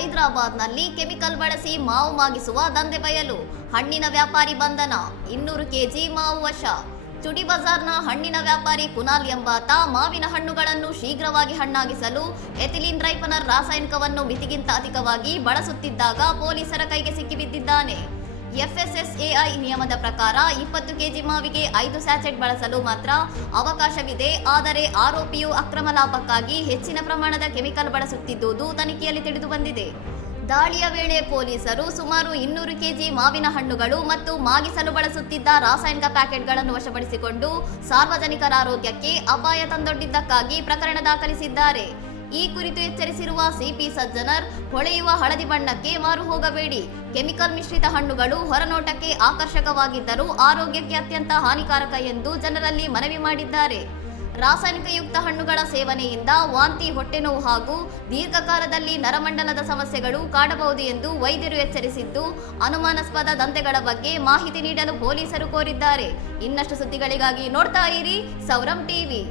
ಹೈದರಾಬಾದ್ನಲ್ಲಿ ಕೆಮಿಕಲ್ ಬಳಸಿ ಮಾವು ಮಾಗಿಸುವ ದಂಧೆ ಬಯಲು. ಹಣ್ಣಿನ ವ್ಯಾಪಾರಿ ಬಂಧನ. 200 ಕೆಜಿ ಮಾವು ವಶ. ಚುಡಿ ಬಜಾರ್ನ ಹಣ್ಣಿನ ವ್ಯಾಪಾರಿ ಕುನಾಲ್ ಎಂಬಾತ ಮಾವಿನ ಹಣ್ಣುಗಳನ್ನು ಶೀಘ್ರವಾಗಿ ಹಣ್ಣಾಗಿಸಲು ಎಥಿಲೀನ್ ಡ್ರೈಪನರ್ ರಾಸಾಯನಿಕವನ್ನು ಮಿತಿಗಿಂತ ಅಧಿಕವಾಗಿ ಬಳಸುತ್ತಿದ್ದಾಗ ಪೊಲೀಸರ ಕೈಗೆ ಸಿಕ್ಕಿಬಿದ್ದಿದ್ದಾನೆ. FSSAI ನಿಯಮದ ಪ್ರಕಾರ 20 ಕೆಜಿ ಮಾವಿಗೆ 5 ಸ್ಯಾಚೆಟ್ ಬಳಸಲು ಮಾತ್ರ ಅವಕಾಶವಿದೆ. ಆದರೆ ಆರೋಪಿಯು ಅಕ್ರಮ ಲಾಭಕ್ಕಾಗಿ ಹೆಚ್ಚಿನ ಪ್ರಮಾಣದ ಕೆಮಿಕಲ್ ಬಳಸುತ್ತಿದ್ದುದು ತನಿಖೆಯಲ್ಲಿ ತಿಳಿದು ಬಂದಿದೆ. ದಾಳಿಯ ವೇಳೆ ಪೊಲೀಸರು ಸುಮಾರು 200 ಕೆಜಿ ಮಾವಿನ ಹಣ್ಣುಗಳು ಮತ್ತು ಮಾಗಿಸಲು ಬಳಸುತ್ತಿದ್ದ ರಾಸಾಯನಿಕ ಪ್ಯಾಕೆಟ್ಗಳನ್ನು ವಶಪಡಿಸಿಕೊಂಡು ಸಾರ್ವಜನಿಕರ ಆರೋಗ್ಯಕ್ಕೆ ಅಪಾಯ ತಂದೊಡ್ಡಿದ್ದಕ್ಕಾಗಿ ಪ್ರಕರಣ ದಾಖಲಿಸಿದ್ದಾರೆ. ಈ ಕುರಿತು ಎಚ್ಚರಿಸಿರುವ ಸಿಪಿ ಸಜ್ಜನರ್, ಹೊಳೆಯುವ ಹಳದಿ ಬಣ್ಣಕ್ಕೆ ಮಾರು ಹೋಗಬೇಡಿ. ಕೆಮಿಕಲ್ ಮಿಶ್ರಿತ ಹಣ್ಣುಗಳು ಹೊರನೋಟಕ್ಕೆ ಆಕರ್ಷಕವಾಗಿದ್ದರೂ ಆರೋಗ್ಯಕ್ಕೆ ಅತ್ಯಂತ ಹಾನಿಕಾರಕ ಎಂದು ಜನರಲ್ಲಿ ಮನವಿ ಮಾಡಿದ್ದಾರೆ. ರಾಸಾಯನಿಕಯುಕ್ತ ಹಣ್ಣುಗಳ ಸೇವನೆಯಿಂದ ವಾಂತಿ, ಹೊಟ್ಟೆನೋವು ಹಾಗೂ ದೀರ್ಘಕಾಲದಲ್ಲಿ ನರಮಂಡಲದ ಸಮಸ್ಯೆಗಳು ಕಾಡಬಹುದು ಎಂದು ವೈದ್ಯರು ಎಚ್ಚರಿಸಿದ್ದು, ಅನುಮಾನಾಸ್ಪದ ದಂಧೆಗಳ ಬಗ್ಗೆ ಮಾಹಿತಿ ನೀಡಲು ಪೊಲೀಸರು ಕೋರಿದ್ದಾರೆ. ಇನ್ನಷ್ಟು ಸುದ್ದಿಗಳಿಗಾಗಿ ನೋಡ್ತಾ ಇರಿ ಸೌರಂ ಟಿವಿ.